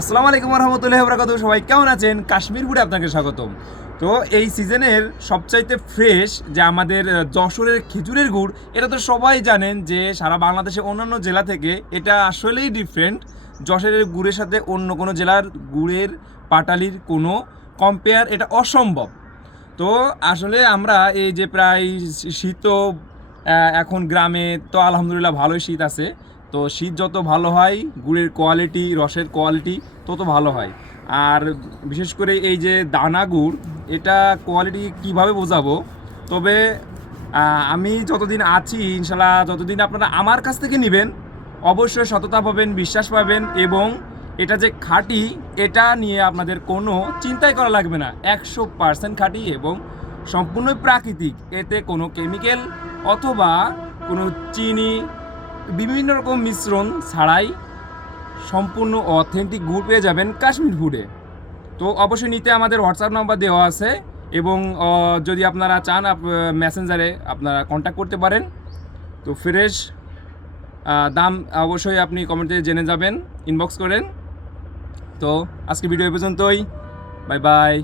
আসসালামু আলাইকুম রহমতুল্লাহি ওয়া বারাকাতুহু। সবাই কেমন আছেন? কাশ্মীর ফুডে আপনাকে স্বাগতম। তো এই সিজনের সবচাইতে ফ্রেশ যে আমাদের যশোরের খেজুরের গুড়, এটা তো সবাই জানেন যে সারা বাংলাদেশে অন্যান্য জেলা থেকে এটা আসলেই ডিফারেন্ট। যশোরের গুড়ের সাথে অন্য কোনো জেলার গুড়ের পাটালির কোনো কম্পেয়ার এটা অসম্ভব। তো আসলে আমরা এই যে প্রায় শীতও এখন গ্রামে তো আলহামদুলিল্লাহ ভালোই শীত আছে। তো শীত যত ভালো হয় গুড়ের কোয়ালিটি, রসের কোয়ালিটি তত ভালো হয়। আর বিশেষ করে এই যে দানা গুড়, এটা কোয়ালিটি কিভাবে বোঝাবো, তবে আমি যতদিন আছি ইনশাল্লাহ, যতদিন আপনারা আমার কাছ থেকে নেবেন অবশ্যই সততা পাবেন, বিশ্বাস পাবেন, এবং এটা যে খাঁটি এটা নিয়ে আপনাদের কোনো চিন্তাই করা লাগবে না। 100% খাঁটি এবং সম্পূর্ণ প্রাকৃতিক, এতে কোনো কেমিক্যাল অথবা কোনো চিনি বিভিন্ন রকম মিশ্রণ ছাড়াই সম্পূর্ণ অথেন্টিক গুড় পেয়ে যাবেন কাশ্মীর ফুডে। তো অবশ্যই নিতে আমাদের হোয়াটসঅ্যাপ নাম্বার দেওয়া আছে, এবং যদি আপনারা চান মেসেঞ্জারে আপনারা কন্ট্যাক্ট করতে পারেন। তো ফ্রেশ দাম অবশ্যই আপনি কমেন্টে জেনে যাবেন, ইনবক্স করেন। তো আজকে ভিডিও পর্যন্তই, বাই বাই।